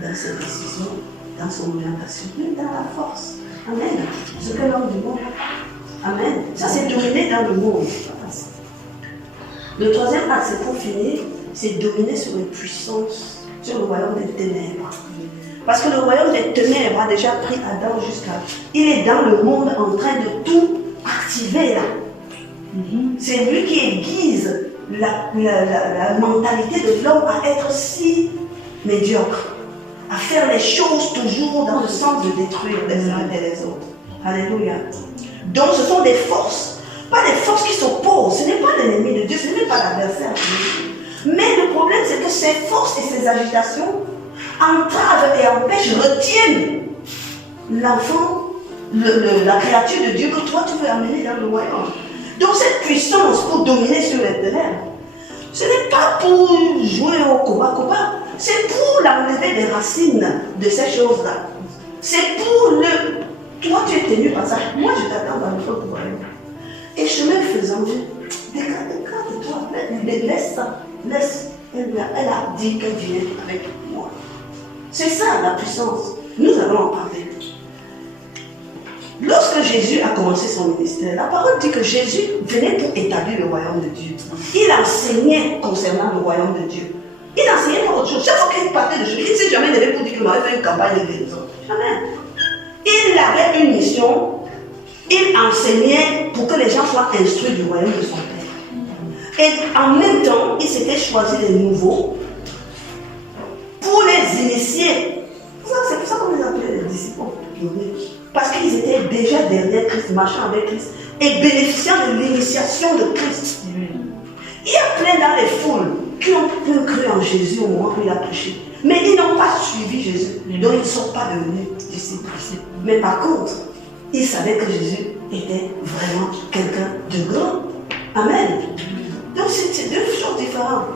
dans ses décisions, dans son orientation, même dans la force. Amen. Ce que l'homme du monde n'a pas. Amen. Ça, c'est dominer dans le monde. Le troisième axe, c'est pour finir, c'est dominer sur les puissances, sur le royaume des ténèbres. Parce que le royaume des ténèbres a déjà pris Adam jusqu'à... Il est dans le monde en train de tout activer là. C'est lui qui aiguise la mentalité de l'homme à être si médiocre, à faire les choses toujours dans le sens de détruire les uns et les autres. Alléluia. Donc ce sont des forces, pas des forces qui s'opposent, ce n'est pas l'ennemi de Dieu, ce n'est pas l'adversaire de Dieu. Mais le problème c'est que ces forces et ces agitations entravent et empêchent, retiennent l'enfant, la créature de Dieu que toi tu veux amener dans le royaume. Donc cette puissance pour dominer sur les ténèbres, ce n'est pas pour jouer au combat, c'est pour l'enlever des racines de ces choses-là. C'est pour le... Toi tu es tenu par ça, moi je t'attends dans le feu pour aller. Et chemin faisant, décarte-toi, laisse ça, laisse. Elle a dit qu'elle vient avec moi. C'est ça la puissance. Nous allons en parler. Lorsque Jésus a commencé son ministère, la parole dit que Jésus venait pour établir le royaume de Dieu. Il enseignait concernant le royaume de Dieu. Il enseignait pas autre chose. Chaque fois qu'il parlait de choses, il ne s'est jamais levé pour dire qu'il aurait fait une campagne de guérison. Jamais. Il avait une mission. Il enseignait pour que les gens soient instruits du royaume de son Père. Et en même temps, il s'était choisi les nouveaux pour les initier. C'est pour ça qu'on les appelait les disciples. Parce qu'ils étaient déjà derrière Christ, marchant avec Christ et bénéficiant de l'initiation de Christ. Il y a plein dans les foules qui ont peu cru en Jésus au moment où il a prêché. Mais ils n'ont pas suivi Jésus. Donc ils ne sont pas devenus disciples. Mais par contre, ils savaient que Jésus était vraiment quelqu'un de grand. Amen. Donc c'est deux choses différentes.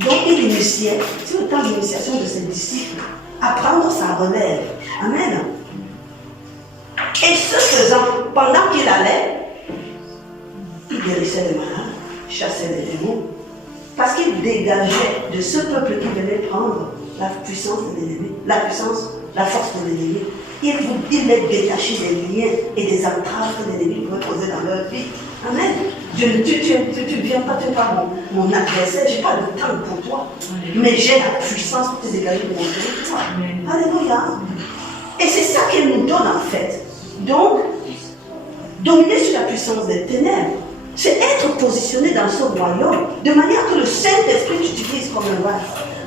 Donc il initiait, c'est le temps d'initiation de ses disciples, à prendre sa relève. Amen. Et ce faisant, pendant qu'il allait, il guérissait les malades, chassait les démons, parce qu'il dégageait de ce peuple qui venait prendre la puissance de l'ennemi, la force de l'ennemi. Il les détachait des liens et des entraves que l'ennemi pouvait poser dans leur vie. Amen. Tu ne viens pas, tu n'es pas mon adversaire, je n'ai pas de temps pour toi, mais j'ai la puissance pour te dégager de mon territoire. Alléluia. Et c'est ça qu'il nous donne en fait. Donc, dominer sur la puissance des ténèbres, c'est être positionné dans ce royaume de manière que le Saint-Esprit t'utilise comme un roi.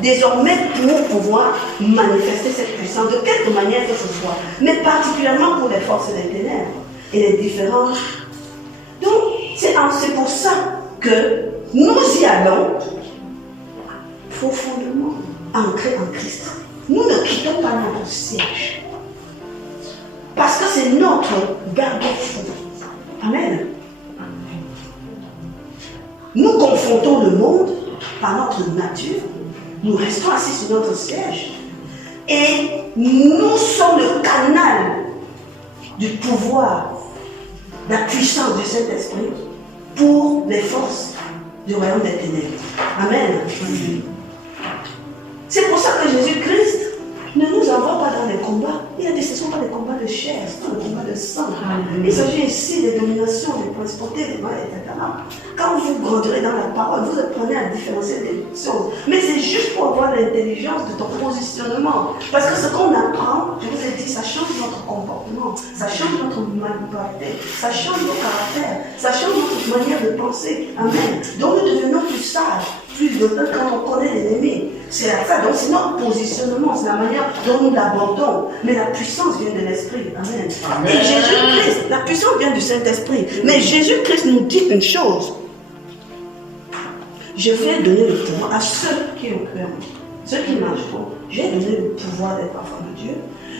Désormais, pour pouvoir manifester cette puissance de quelque manière que ce soit, mais particulièrement pour les forces des ténèbres et les différents. Donc, c'est pour ça que nous y allons profondément ancrés en Christ. Nous ne quittons pas notre siège. Parce que c'est notre garde-fou. Amen. Nous confrontons le monde par notre nature. Nous restons assis sur notre siège. Et nous sommes le canal du pouvoir, de la puissance du Saint-Esprit pour les forces du royaume des ténèbres. Amen. C'est pour ça que Jésus-Christ ne nous envoie pas dans les combats. Il a dit ce ne sont pas des combats de chair, ce sont des combats de sang. Il s'agit ici des dominations, des principautés, des mal, etc. Quand vous grandirez dans la parole, vous apprenez à différencier des choses. Mais c'est juste pour avoir l'intelligence de ton positionnement. Parce que ce qu'on apprend, je vous ai dit, ça change notre comportement, ça change notre manipulation, ça change nos caractères, ça change notre manière de penser. Amen. Donc nous devenons plus sages, plus de temps quand on connaît l'ennemi. C'est ça, donc c'est notre positionnement, c'est la manière dont nous l'abordons. Mais la puissance vient de l'Esprit. Amen. Amen. Et Jésus-Christ, la puissance vient du Saint-Esprit. Mais Jésus-Christ nous dit une chose. Je vais donner le pouvoir à ceux qui ont cru en moi. Ceux qui marchent pour. Je vais donner le pouvoir d'être enfants de Dieu.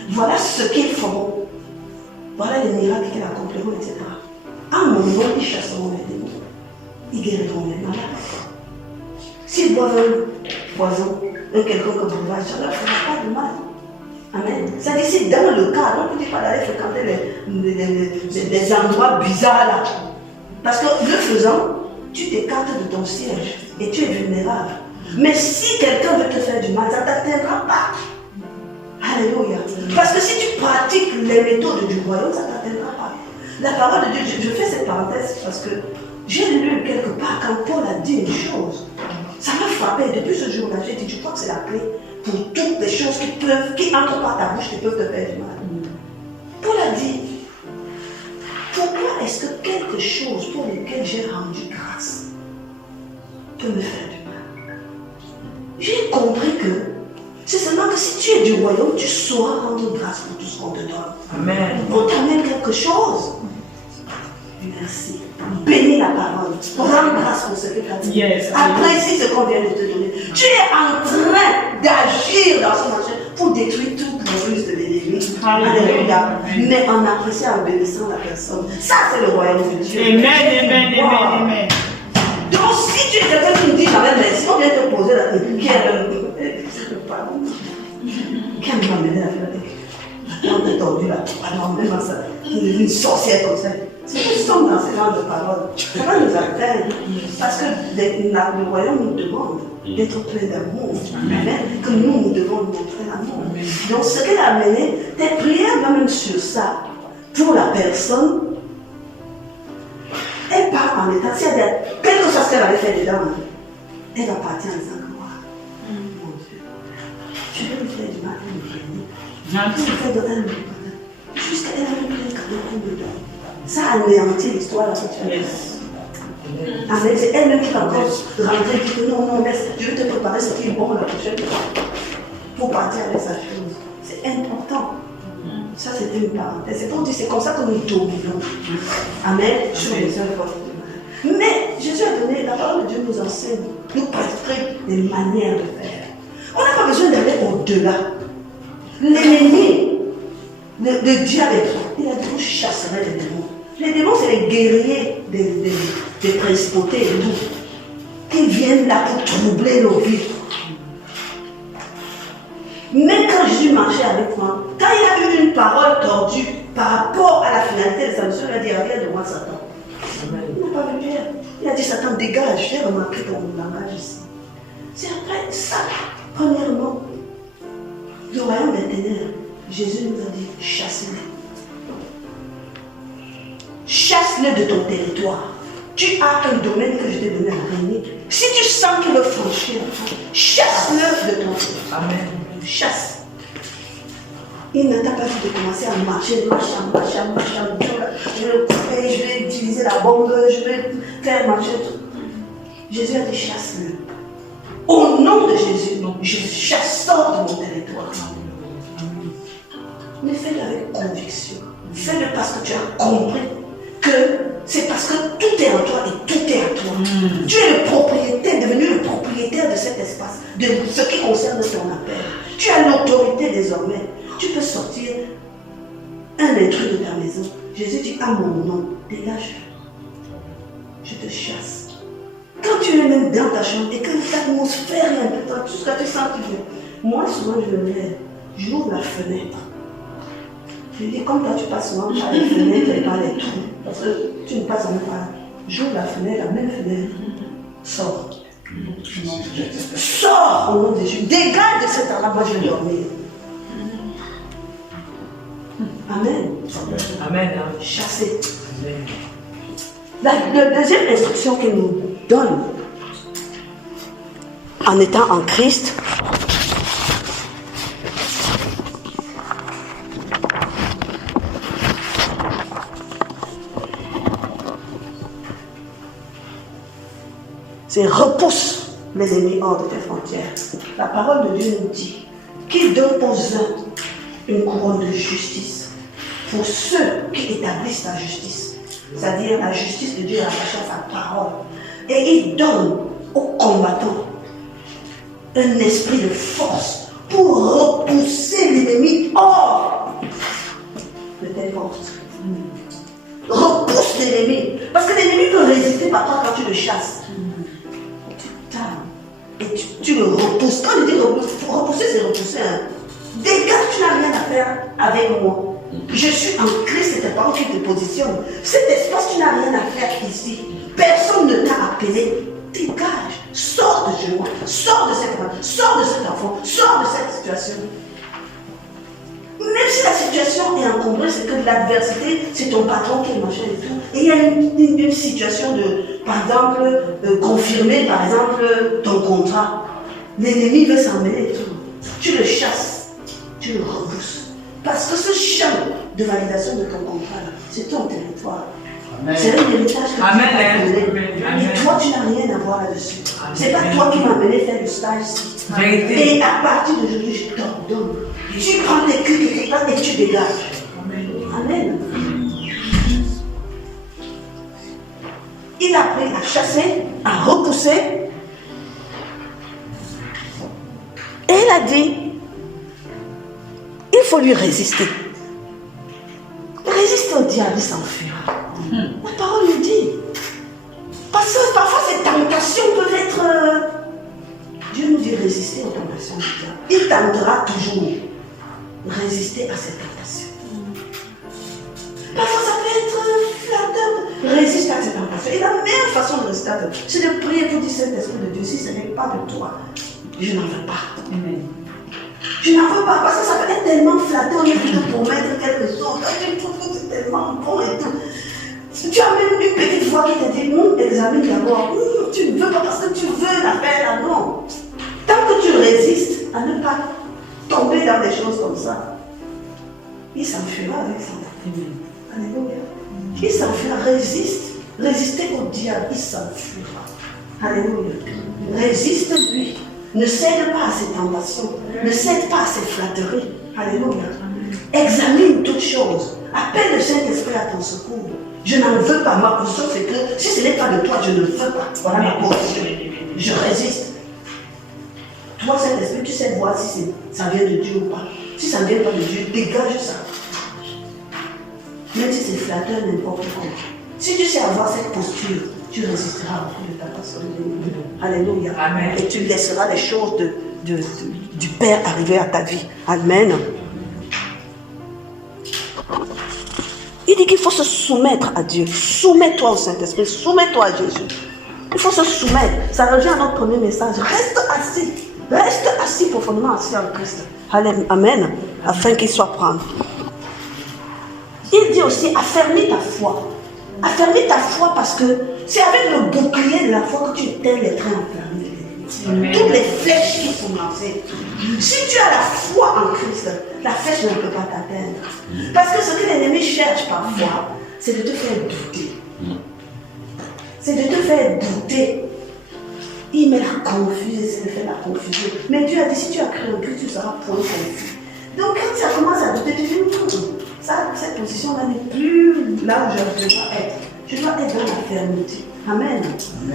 Voilà ce qu'ils feront. Voilà les miracles qu'ils accompliront, etc. En mon nom, ils chasseront les démons. Ils guériront les malades. S'ils boivent un poison, un quelconque breuvage, ça ne leur fera pas de mal. Amen. Ça dit, c'est dans le cas, on ne peut pas d'aller fréquenter des endroits bizarres là. Parce que le faisant, tu t'écartes de ton siège et tu es vulnérable. Mais si quelqu'un veut te faire du mal, ça ne t'atteindra pas. Alléluia. Parce que si tu pratiques les méthodes du royaume, ça ne t'atteindra pas. La parole de Dieu, je fais cette parenthèse parce que j'ai lu quelque part quand Paul a dit une chose. Ça m'a frappé. Depuis ce jour-là, j'ai dit, je crois que c'est la clé pour toutes les choses qui entrent par ta bouche, qui peuvent te faire du mal. Paul a dit, pourquoi est-ce que quelque chose pour lequel j'ai rendu grâce peut me faire du mal? J'ai compris que c'est seulement que si tu es du royaume, tu sauras rendre grâce pour tout ce qu'on te donne. Amen. On t'amène quelque chose. Merci. Bénis la parole. Rends grâce pour ce que tu as dit. Yes. Apprécie ce qu'on vient de te donner. Tu es en train d'agir dans ce marché pour détruire toute la ruse de l'ennemi. Alléluia. Mais en appréciant et en bénissant la personne. Ça, c'est le royaume de Dieu. Amen. Amen. Donc, si tu es quelqu'un qui me dit jamais merci, on vient te poser la question. Qui m'a amené à faire la tête? On est tordu là. Alors, même à ça, une sorcière comme ça. Si nous sommes dans ce genre de paroles, ça va nous atteindre. Parce que le royaume nous demande d'être plein d'amour. Amen. Que nous devons nous montrer l'amour. Donc, ce qu'elle a amené, tes prières même sur ça, pour la personne, elle part en état. Si elle a quelque chose qu'elle avait fait dedans, elle va partir en disant que mon Dieu, tu veux me faire du mal, elle me bénit. Tu veux me faire de elle, me pardonne. Jusqu'à elle a même pris un cadeau qu'on me donne. Ça anéantit l'histoire là que tu as fait. Amen. C'est elle-même qui va encore rentrer et dire que non, laisse, je vais te préparer ce qui est bon la prochaine fois pour partir avec sa chose. C'est important. Ça, c'était une parenthèse. C'est pour dire, c'est comme ça que nous dominons. Amen. Sur les œuvres de force de mal. Mais Jésus a donné, la parole de Dieu nous enseigne, nous prescrit des manières de faire. On n'a pas besoin d'aller au-delà. L'ennemi, le diable est toi. Il a dit, vous chasserez les démons. Les démons, c'est les guerriers des principautés et tout. Qui viennent là pour troubler nos vies. Même quand Jésus marchait avec moi, quand il a eu une parole tordue par rapport à la finalité de sa mission, il a dit, reviens de moi, Satan. Il n'a pas vu Pierre. Il a dit, Satan, dégage, j'ai remarqué ton langage ici. C'est après ça, premièrement, le royaume des ténèbres, Jésus nous a dit, chasse-les. Chasse-le de ton territoire. Tu as un domaine que je t'ai donné à régner. Si tu sens qu'il veut franchir, chasse-le de ton territoire. Amen. Chasse. Il ne t'a pas dit de commencer à marcher, je vais couper, je vais utiliser la bombe, je vais faire marcher tout. Jésus a dit chasse-le. Au nom de Jésus, je chasse, sors de mon territoire. Mais fais-le avec conviction. Fais-le parce que tu as compris que c'est parce que tout est en toi et tout est à toi. Tu es le propriétaire, devenu le propriétaire de cet espace, de ce qui concerne ton appel. Tu as l'autorité désormais. Tu peux sortir un intrus de ta maison. Jésus dit à mon nom, dégage. Je te chasse. Quand tu es même dans ta chambre et que l'atmosphère est un peu, tout ce que tu sens qui vient. Moi, souvent, je me lève, j'ouvre la fenêtre. Je dis, comme toi, tu passes souvent par les fenêtres et par les trous. Parce que tu ne passes jamais par là. J'ouvre la fenêtre, la même fenêtre. Sors. Sors au nom de Jésus. Dégage de cet endroit, moi je vais dormir. Amen. Amen. Chasser. La deuxième instruction qu'il nous donne en étant en Christ, c'est repousse l'ennemi hors de tes frontières. La parole de Dieu nous dit qu'il donne aux uns une couronne de justice pour ceux qui établissent la justice. C'est-à-dire la justice de Dieu attachée à sa parole. Et il donne aux combattants un esprit de force pour repousser l'ennemi hors de tes portes. Repousse l'ennemi. Parce que l'ennemi peut résister parfois quand tu le chasses. Et tu le repousses. Quand je dis repousser, c'est repousser. Dégage, tu n'as rien à faire avec moi. Je suis en Christ, c'est ta parole qui te positionne. Cet espace, tu n'as rien à faire ici. Personne ne t'a appelé. Dégage, sors de chez moi, sors de cette femme, sors de cet enfant, sors de cette situation. Même si la situation est encombrée, c'est que l'adversité, c'est ton patron qui est machin et tout. Et il y a une situation de, par exemple, confirmer, par exemple, ton contrat. L'ennemi veut s'en mêler et tout. Tu le chasses, tu le repousses. Parce que ce champ de validation de ton contrat, c'est ton territoire. C'est un héritage que tu as donné. Et toi, tu n'as rien à voir là-dessus. C'est pas toi qui m'as amené faire le stage ici. Et à partir d'aujourd'hui, je t'ordonne. Tu prends tes culs et tes pattes et tu dégages. Amen. Il a appris à chasser, à repousser. Et il a dit, il faut lui résister. Résister au diable, il s'enfuira. La parole nous dit. Parce que parfois ces tentations peuvent être... Dieu nous dit résister aux tentations du diable. Il tentera toujours. Résister à ces tentations. Parfois ça peut être flatteur. Résister à ces tentations. Et la meilleure façon de résister à ça, c'est de prier pour dire Saint-Esprit de Dieu. Si ce n'est pas de toi, je n'en veux pas. Amen. Je n'en veux pas parce que ça peut être tellement flatteur de te promettre quelque chose. Tu trouves que c'est tellement bon et tout. Tu as même une petite voix qui te dit, examine d'abord. Tu ne veux pas parce que tu veux la paix là, non. Tant que tu résistes à ne pas tomber dans des choses comme ça, il s'enfuira avec ça. Alléluia. Il s'enfuira, résiste. Résistez au diable, il s'enfuira. Alléluia. Résiste-lui. Ne cède pas à ses tentations. Ne cède pas à ses flatteries. Alléluia. Examine toutes choses. Appelle le Saint-Esprit à ton secours. Je n'en veux pas. Ma position, c'est que si ce n'est pas de toi, je ne veux pas. Voilà ma position. Je résiste. Toi, Saint-Esprit, tu sais voir si ça vient de Dieu ou pas. Si ça ne vient pas de Dieu, dégage ça. Même si c'est flatteur, n'importe quoi. Si tu sais avoir cette posture, tu résisteras au coup de ta passion. Alléluia. Amen. Et tu laisseras les choses du Père arriver à ta vie. Amen. Il dit qu'il faut se soumettre à Dieu. Soumets-toi au Saint-Esprit. Soumets-toi à Jésus. Il faut se soumettre. Ça revient à notre premier message. Reste assis. Reste assis, profondément assis en Christ. Amen. Afin qu'il soit prendre. Il dit aussi, affermis ta foi. Affermis ta foi parce que c'est avec le bouclier de la foi que tu éteins les trains enflammés. Toutes les flèches qui sont lancées. Si tu as la foi en Christ, la flèche ne peut pas t'atteindre. Parce que ce que l'ennemi cherche parfois, c'est de te faire douter. C'est de te faire douter. Il met la confusion, c'est de faire la confusion. Mais Dieu a dit, si tu as cru en Christ, tu seras point confus. Donc quand ça commence à douter, tu dis, cette position-là n'est plus là où je dois être. Je dois être dans la fermeté. Amen.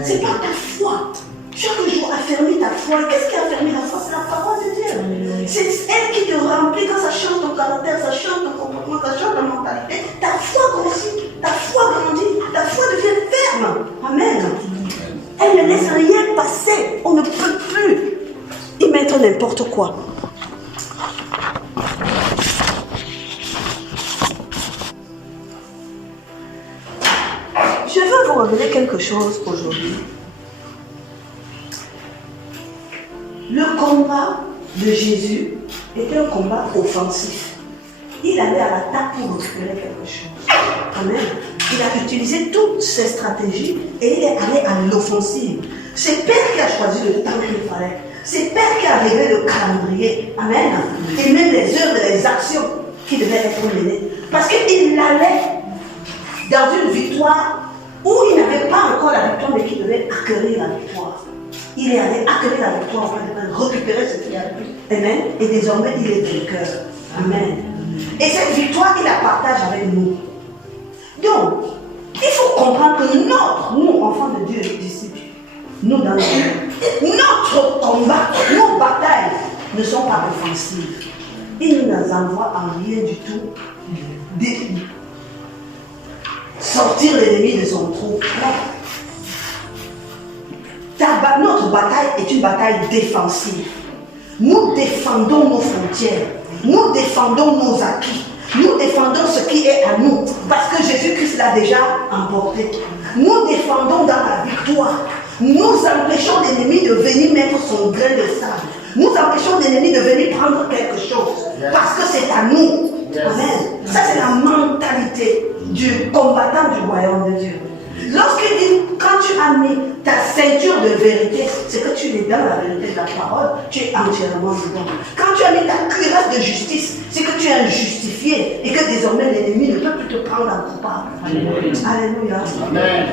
C'est pas ta foi. Chaque jour, affermis ta foi. Qu'est-ce qui affermit la foi? C'est la parole de Dieu. C'est elle qui te remplit quand ça change ton caractère, ça change ton comportement, ça change ta mentalité. Ta foi grossit, ta foi grandit, ta foi devient ferme. Amen. Elle ne laisse rien passer. On ne peut plus y mettre n'importe quoi. Je veux vous révéler quelque chose aujourd'hui. Le combat de Jésus était un combat offensif. Il allait à l'attaque pour récupérer quelque chose. Amen. Il a utilisé toutes ses stratégies et il est allé à l'offensive. C'est Père qui a choisi le temps qu'il fallait. C'est Père qui a révélé le calendrier. Amen. Et même les œuvres et les actions qui devaient être menées. Parce qu'il allait dans une victoire où il n'avait pas encore la victoire, mais qui devait acquérir la victoire. Il est allé acquérir la victoire, enfin, récupérer ce qu'il a pu. Amen. Et désormais, il est vainqueur. Amen. Et cette victoire, il la partage avec nous. Donc, il faut comprendre que nous, enfants de Dieu et disciples, nous dans notre combat, nos batailles ne sont pas offensives. Il ne nous envoie en rien du tout sortir l'ennemi de son trou. Notre bataille est une bataille défensive. Nous défendons nos frontières. Nous défendons nos acquis. Nous défendons ce qui est à nous. Parce que Jésus-Christ l'a déjà emporté. Nous défendons dans la victoire. Nous empêchons l'ennemi de venir mettre son grain de sable. Nous empêchons l'ennemi de venir prendre quelque chose. Parce que c'est à nous. Amen. Ça, c'est la mentalité du combattant du royaume de Dieu. Lorsqu'il dit, quand tu as mis ta ceinture de vérité, c'est que tu es dans la vérité de la parole, tu es entièrement dedans. Quand tu as mis ta cuirasse de justice, c'est que tu es un justifié et que désormais l'ennemi ne peut plus te prendre en coupable. Alléluia. Amen.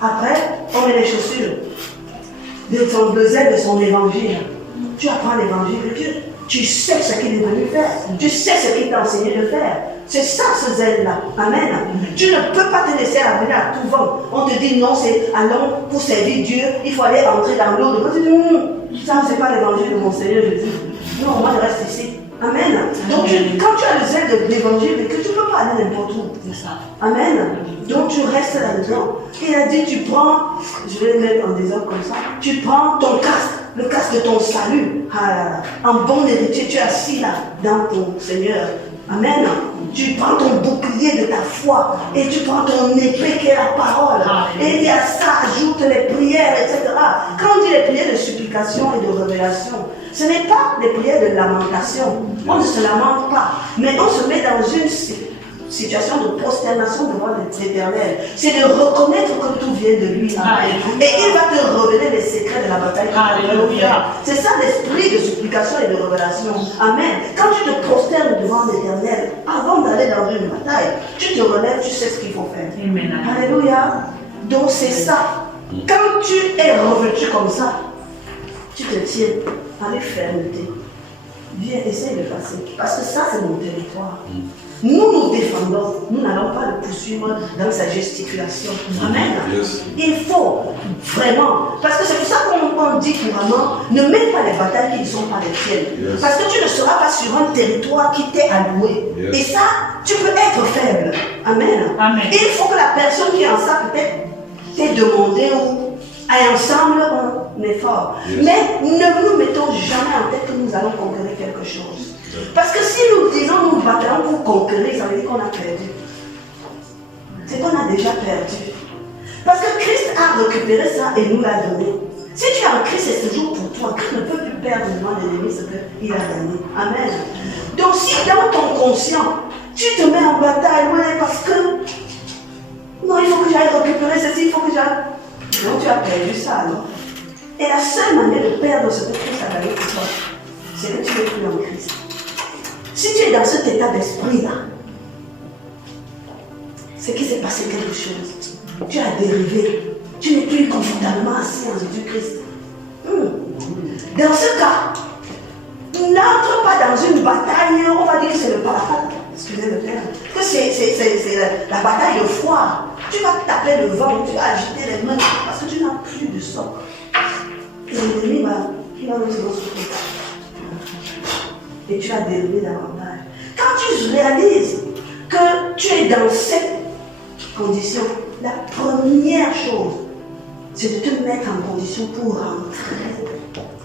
Après, on met les chaussures de zèle de son évangile. Tu apprends l'évangile de Dieu. Tu sais ce qu'il est venu faire. Tu sais ce qu'il t'a enseigné de faire. C'est ça ce zèle-là. Amen. Tu ne peux pas te laisser amener à tout vent. On te dit non, c'est allons pour servir Dieu, il faut aller entrer dans l'eau. Tu dis ça, c'est pas l'évangile de mon Seigneur Jésus. Non, moi je reste ici. Amen. Donc quand tu as le zèle de l'évangile, que tu ne peux pas aller n'importe où. C'est ça. Amen. Donc tu restes là-dedans. Il a dit, tu prends, je vais le mettre en désordre comme ça, tu prends ton casque, le casque de ton salut. En bon héritier, tu es assis là, dans ton Seigneur. Amen. Tu prends ton bouclier de ta foi et tu prends ton épée qui est la parole. Et il y a ça, ajoute les prières, etc. Quand on dit les prières de supplication et de révélation, ce n'est pas les prières de lamentation. On ne se lamente pas, mais on se met dans une situation de prosternation devant l'Éternel. C'est de reconnaître que tout vient de lui. Amen. Et il va te révéler les secrets de la bataille. Alléluia. C'est ça l'esprit de supplication et de révélation. Amen. Quand tu te prosternes devant l'Éternel, avant d'aller dans une bataille, tu te relèves, tu sais ce qu'il faut faire. Amen. Alléluia. Donc c'est ça. Quand tu es revêtu comme ça, tu te tiens avec fermeté. Viens, essaye de passer. Parce que ça, c'est mon territoire. Nous nous défendons, nous n'allons pas le poursuivre dans sa gesticulation. Amen. Yes. Il faut vraiment, parce que c'est pour ça qu'on dit couramment, ne mets pas les batailles qui ne sont pas les tiennes. Yes. Parce que tu ne seras pas sur un territoire qui t'est alloué. Yes. Et ça, tu peux être faible. Amen. Amen. Et il faut que la personne qui est en ça peut-être t'ait demandé ou aille ensemble un effort. Yes. Mais ne nous mettons jamais en tête que nous allons conquérir quelque chose. Parce que si nous disons nous battons pour conquérir, ça veut dire qu'on a perdu. C'est qu'on a déjà perdu. Parce que Christ a récupéré ça et nous l'a donné. Si tu es en Christ, c'est toujours pour toi. Christ ne peut plus perdre devant l'ennemi ce qu'il a gagné. Amen. Donc si dans ton conscient, tu te mets en bataille, ouais, parce que non, il faut que j'aille récupérer ceci, il faut que j'aille. Donc tu as perdu ça alors. Et la seule manière de perdre ce que Christ a gagné pour toi, c'est que tu n'es plus en Christ. Si tu es dans cet état d'esprit-là, c'est qu'il s'est passé quelque chose. Tu as dérivé. Tu n'es plus confortablement assis en Jésus-Christ. Dans ce cas, n'entre pas dans une bataille, on va dire que c'est le parapente. Excusez le terme. Que c'est la bataille de foi. Tu vas taper le vent, tu vas agiter les mains parce que tu n'as plus de socle. Et l'ennemi il va nous souffrir. Et tu as dérivé davantage. Quand tu réalises que tu es dans cette condition, la première chose, c'est de te mettre en condition pour rentrer,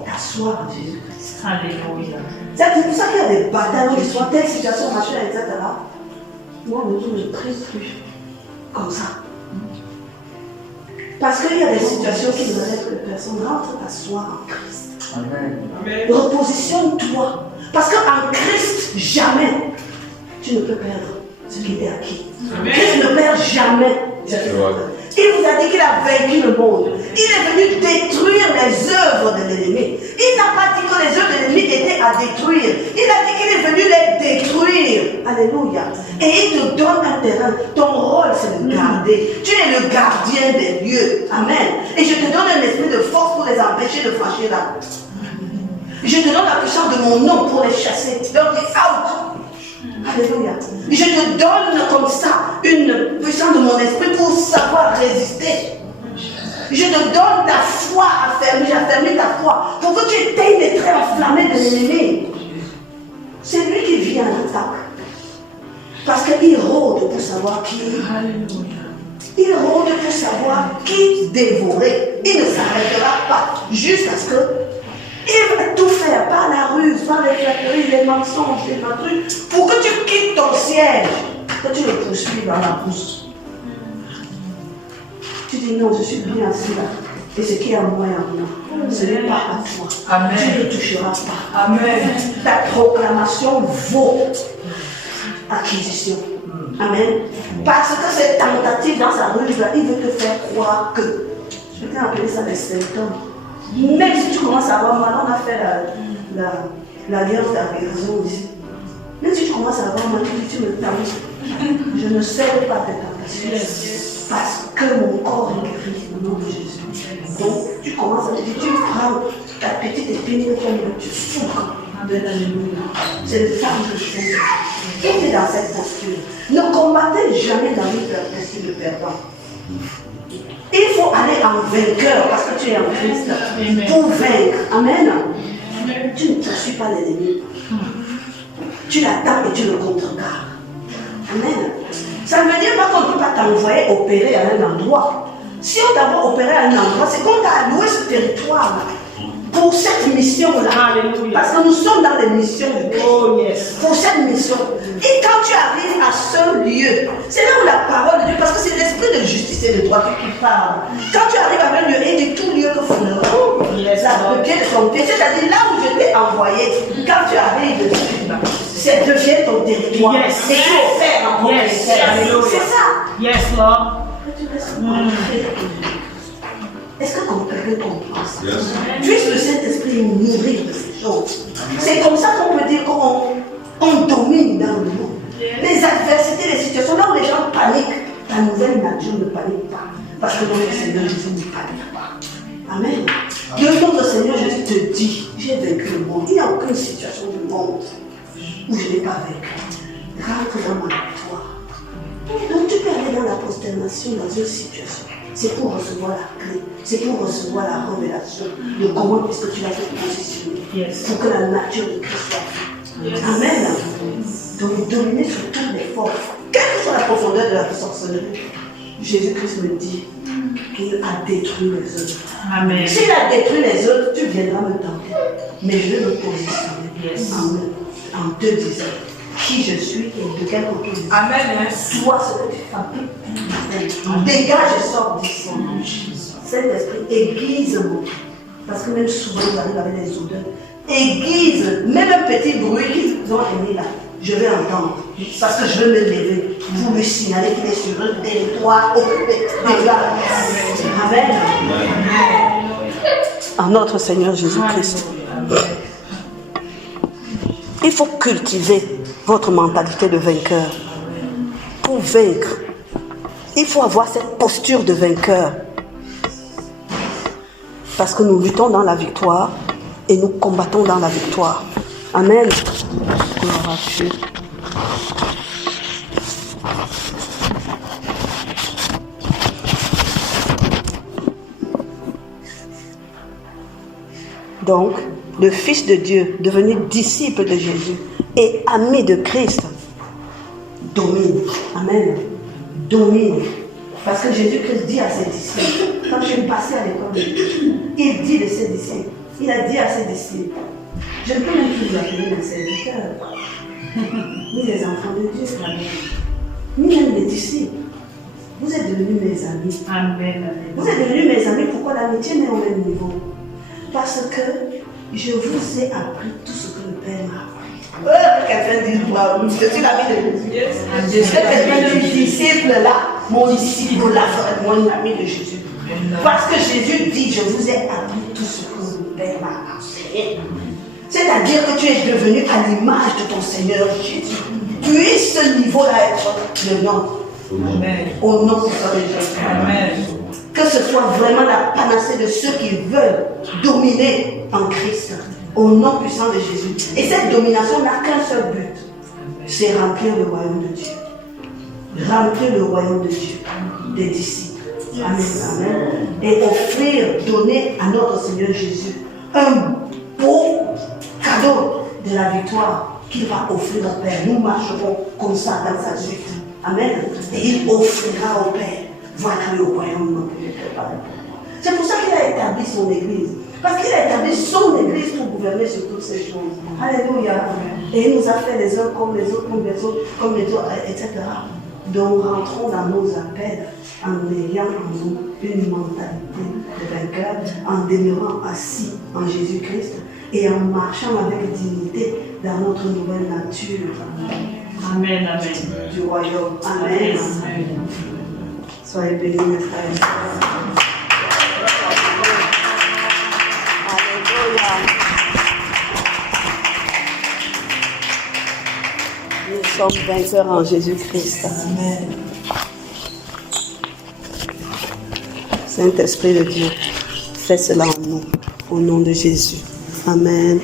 t'asseoir en Jésus-Christ. Alléluia. C'est pour ça qu'il y a des batailles, où ils sont telle situation, machin, etc. Moi, je ne prie plus comme ça. Parce qu'il y a des situations qui ne relèvent que personne. Rentre t'asseoir en Christ. Amen. Repositionne-toi. Parce qu'en Christ, jamais tu ne peux perdre ce qui est acquis. Amen. Christ ne perd jamais. Il vous a dit qu'il a vaincu le monde. Il est venu détruire les œuvres de l'ennemi. Il n'a pas dit que les œuvres de l'ennemi étaient à détruire. Il a dit qu'il est venu les détruire. Alléluia. Et il te donne un terrain. Ton rôle, c'est de garder. Tu es le gardien des lieux. Amen. Et je te donne un esprit de force pour les empêcher de franchir la route. Je te donne la puissance de mon nom pour les chasser. Donc, out. Alléluia. Je te donne comme ça une puissance de mon esprit pour savoir résister. Je te donne ta foi affermie, j'affermis ta foi pour que tu éteignes les traits enflammés de l'ennemi. C'est lui qui vient à l'attaque. Parce qu'il rôde pour savoir qui. Il rôde pour savoir qui dévorer. Il ne s'arrêtera pas jusqu'à ce que il va tout faire par la ruse, par les flatteries, les mensonges, les trucs, pour que tu quittes ton siège, que tu le poursuives dans la bourse. Tu dis non, je suis bien assis là. Et ce qui est en moi et en moi, ce n'est pas à toi. Amen. Tu ne toucheras pas. Amen. Ta proclamation vaut acquisition. Amen. Parce que cette tentative dans sa rue, il veut te faire croire que, je vais appeler ça les symptômes. Même si tu commences à avoir mal, on a fait l'alliance d'arrière aussi. Même si tu commences à avoir mal, tu me tentes. Je ne cède pas tes tentations. Parce que mon corps est guéri au nom de Jésus. Donc, tu commences à te dire, tu prends ta petite épine comme tu souffres de l'alléluia. C'est le temps que je fais. Et dans cette posture. Ne combattez jamais dans une posture de perdant. Il faut aller en vainqueur parce que tu es en Christ. Pour vaincre. Amen. Tu ne poursuis pas l'ennemi. Tu l'attends et tu le contrecarres. Amen. Ça ne veut dire pas qu'on ne peut pas t'envoyer opérer à un endroit. Si on t'a opéré à un endroit, c'est qu'on t'a alloué ce territoire pour cette mission-là. Parce que nous sommes dans les missions de Christ. Oh, yes. Pour cette mission. Et quand tu arrives à ce lieu, c'est là où la parole de Dieu, parce que c'est l'esprit de justice et de droit qui parle. Quand tu arrives à un lieu, il dit tout lieu que fleurons le pied de ton pied, c'est-à-dire là où je t'ai envoyé, quand tu arrives dessus, ça devient ton territoire. Yes. Et tu opères en Yes. c'est ça. Yes, Lord. Est-ce que quelqu'un comprend ça? Puisse le Saint-Esprit nourrir de ces choses. C'est comme ça qu'on peut dire qu'on domine dans le monde. Les adversités, les situations, là où les gens paniquent, ta nouvelle nature ne panique pas. Parce que notre Seigneur Jésus ne panique pas. Amen. Notre Seigneur Jésus te dit, j'ai vaincu le monde. Il n'y a aucune situation du monde où je n'ai pas vaincu. Rentre dans ma victoire. Donc tu peux aller dans la prosternation dans une situation. C'est pour recevoir la clé. C'est pour recevoir la révélation de comment est-ce que tu vas te positionner. Yes. Pour que la nature de Christ soit faite. Amen. Donc dominer sur toutes les forces. Quelle que soit la profondeur de la sorcellerie, Jésus-Christ me dit qu'il a détruit les œuvres. Amen. S'il a détruit les œuvres, tu viendras me tenter. Mais je vais me positionner en te disant qui je suis et de quel côté je suis. Amen. Sois ce que tu fabriques. Dégage et sors d'ici. Saint-Esprit, aiguise-moi. Parce que même souvent, ils arrivent avec les odeurs. Aiguise, même un petit bruit qu'ils ont émis là, je vais entendre. Parce que je veux me lever pour lui signaler qu'il est sur un territoire occupé. Amen. En notre Seigneur Jésus-Christ. Il faut cultiver votre mentalité de vainqueur. Pour vaincre, il faut avoir cette posture de vainqueur. Parce que nous luttons dans la victoire et nous combattons dans la victoire. Amen. Gloire à Dieu. Donc, le Fils de Dieu, devenu disciple de Jésus et ami de Christ, domine. Amen. Domine. Parce que Jésus-Christ dit à ses disciples, quand je suis passé à l'école, il dit de ses disciples, il a dit à ses disciples, je ne peux même plus vous appeler mes serviteurs, ni les enfants de Dieu, ni même les disciples. Vous êtes devenus mes amis. Amen. Vous êtes devenus mes amis, pourquoi l'amitié n'est au même niveau? Parce que je vous ai appris tout ce que le Père m'a appris. Quelqu'un dit, moi, je suis l'ami de Jésus. Je suis quelqu'un de disciple là. Mon disciple là serait mon ami de Jésus. Parce que Jésus dit, je vous ai appris tout ce que le Père m'a enseigné. C'est-à-dire que tu es devenu à l'image de ton Seigneur Jésus. Puisse ce niveau-là être le nom. Amen. Au nom de Jésus. Amen. Que ce soit vraiment la panacée de ceux qui veulent dominer en Christ. Au nom puissant de Jésus. Et cette domination n'a qu'un seul but. C'est remplir le royaume de Dieu. Remplir le royaume de Dieu. Des disciples. Amen. Amen. Et offrir, donner à notre Seigneur Jésus un beau cadeau de la victoire qu'il va offrir au Père. Nous marcherons comme ça dans sa suite. Amen. Et il offrira au Père. Voilà le royaume que j'ai préparé pour toi. C'est pour ça qu'il a établi son église. Parce qu'il a établi son église pour gouverner sur toutes ces choses. Alléluia. Et il nous a fait les uns comme les autres, comme les autres, etc. Donc rentrons dans nos appels en ayant en nous une mentalité de vainqueur, en demeurant assis en Jésus-Christ et en marchant avec dignité dans notre nouvelle nature. Amen, amen. Du royaume. Amen. Amen. Soyez bénis, mes frères et sœurs. Alléluia. Nous sommes vainqueurs en Jésus-Christ. Amen. Saint-Esprit de Dieu, fais cela en nous, au nom de Jésus. Amen.